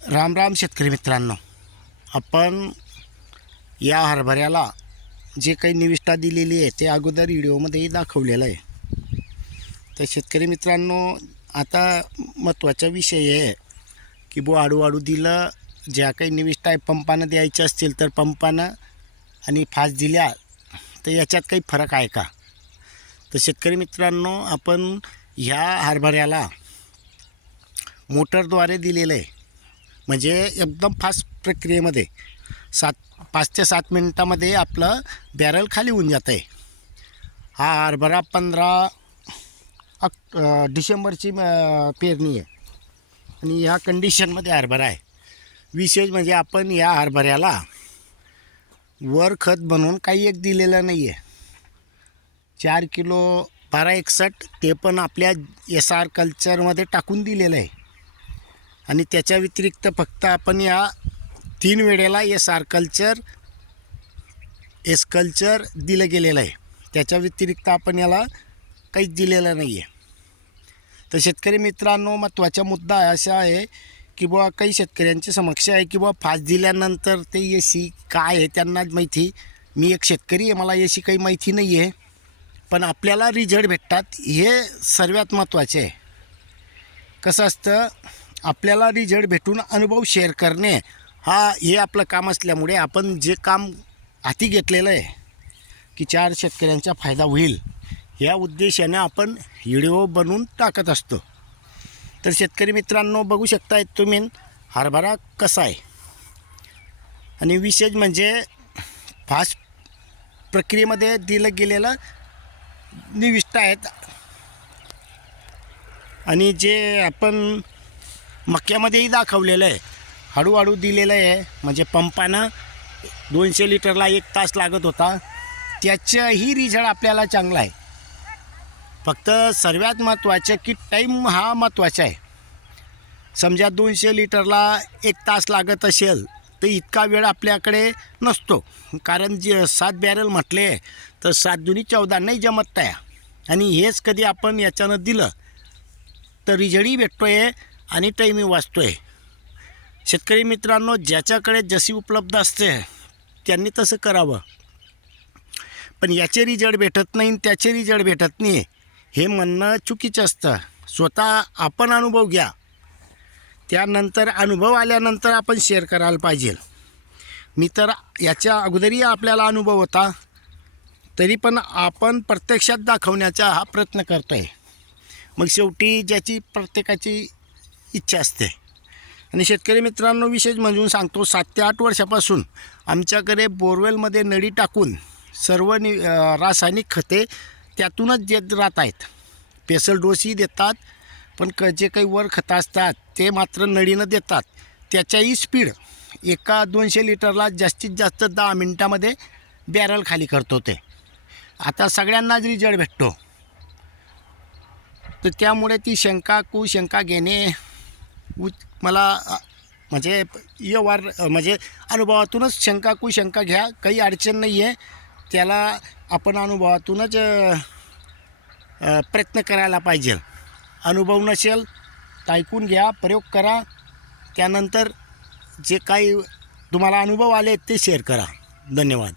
राम राम शेतकरी मित्रांनो. आपण या हरभऱ्याला जे काही निविष्ठा दिलेली आहे ते अगोदर व्हिडिओमध्येही दाखवलेलं आहे. तर शेतकरी मित्रांनो आता महत्त्वाचा विषय आहे की बो आडू दिलं ज्या काही निविष्ठा आहे पंपानं द्यायच्या असतील तर पंपानं आणि फास्ट दिल्या तर याच्यात काही फरक आहे का? तर शेतकरी मित्रांनो आपण ह्या हरभऱ्याला मोटरद्वारे दिलेलं आहे. म्हणजे एकदम फास्ट प्रक्रियेमध्ये. सात पाच ते सात मिनटामध्ये आपलं बॅरल खाली होऊन जातं आहे हा हरभरा पंधरा अक डिसेंबरची पेरणी आहे. आणि ह्या कंडिशनमध्ये हरभरा आहे. विशेष म्हणजे आपण या हरभऱ्याला वर खत बनवून काही एक दिलेलं नाही आहे चार किलो बारा एकसष्ट ते पण आपल्या एस आर कल्चरमध्ये टाकून दिलेलं आहे. आणि त्याच्या व्यतिरिक्त फक्त आपण या तीन वेळेला S R culture S culture दिलं गेलेलं आहे. त्याच्या व्यतिरिक्त आपण याला काहीच दिलेलं नाही आहे तर शेतकरी मित्रांनो महत्त्वाचा मुद्दा असा आहे की बुवा काही शेतकऱ्यांची समक्ष आहे की बुवा फास्ट दिल्यानंतर ते एसी काय आहे त्यांना माहिती. मी एक शेतकरी आहे मला याची काही माहिती नाही आहे पण आपल्याला रिझल्ट भेटतात हे सर्वात महत्त्वाचे आहे. कसं असतं? आपल्याला रिझल्ट भेटून अनुभव शेअर करणे हा हे आपलं काम असल्यामुळे आपण जे काम हाती घेतलेलं आहे की चार शेतकऱ्यांचा फायदा होईल या उद्देशाने आपण व्हिडिओ बनवून टाकत असतो. तर शेतकरी मित्रांनो बघू शकताय तुम्ही हरभरा कसा आहे. आणि विशेष म्हणजे फास्ट प्रक्रियेमध्ये दिलं गेलेलं निविष्ट आहेत. आणि जे आपण मक्यामध्येही दाखवलेलं आहे. हळूहळू दिलेलं आहे. म्हणजे पंपानं दोनशे लिटरला एक तास लागत होता. त्याचंही रिझल्ट आपल्याला चांगला आहे. फक्त सर्वात महत्त्वाचं की टाईम हा महत्त्वाचा आहे. समजा दोनशे लिटरला एक तास लागत असेल तर इतका वेळ आपल्याकडे नसतो. कारण जे सात बॅरल म्हटले तर सात जुनी चौदा नाही जमत त्या. आणि हेच कधी आपण याच्यानं दिलं तर रिझल्टही भेटतो आहे आणि टाईमही वाचतो आहे शेतकरी मित्रांनो ज्याच्याकडे जशी उपलब्ध असते त्यांनी तसं करावं. पण याचे रिजल्ट भेटत नाही आणि त्याचे रिजल्ट भेटत नाही हे म्हणणं चुकीचं असतं. स्वतः आपण अनुभव घ्या. त्यानंतर अनुभव आल्यानंतर आपण शेअर करायला पाहिजे. मी तर याच्या अगोदरही आपल्याला अनुभव होता तरी पण आपण प्रत्यक्षात दाखवण्याचा हा प्रयत्न करतो आहे मग शेवटी ज्याची प्रत्येकाची इच्छा असते. आणि शेतकरी मित्रांनो विशेष म्हणून सांगतो सात ते आठ वर्षापासून आमच्याकडे बोरवेलमध्ये नळी टाकून सर्व नि रासायनिक खते त्यातूनच देत राहत आहेत. पेसल डोसही देतात पण क जे काही वर खतं असतात ते मात्र नळीनं देतात. त्याच्याही स्पीड एका दोनशे लिटरला जास्तीत जास्त दहा मिनटामध्ये बॅरल खाली करतो ते आता सगळ्यांनाच रिजल्ट भेटतो. तर त्यामुळे ती शंका कुशंका घेणे मला म्हणजे व्यवहार म्हणजे अनुभवातूनच शंका कुशंका घ्या. काही अडचण नाही आहे त्याला आपण अनुभवातूनच प्रयत्न करायला पाहिजे. अनुभव नसेल तर ऐकून घ्या प्रयोग करा. त्यानंतर जे काही तुम्हाला अनुभव आले ते शेअर करा. धन्यवाद.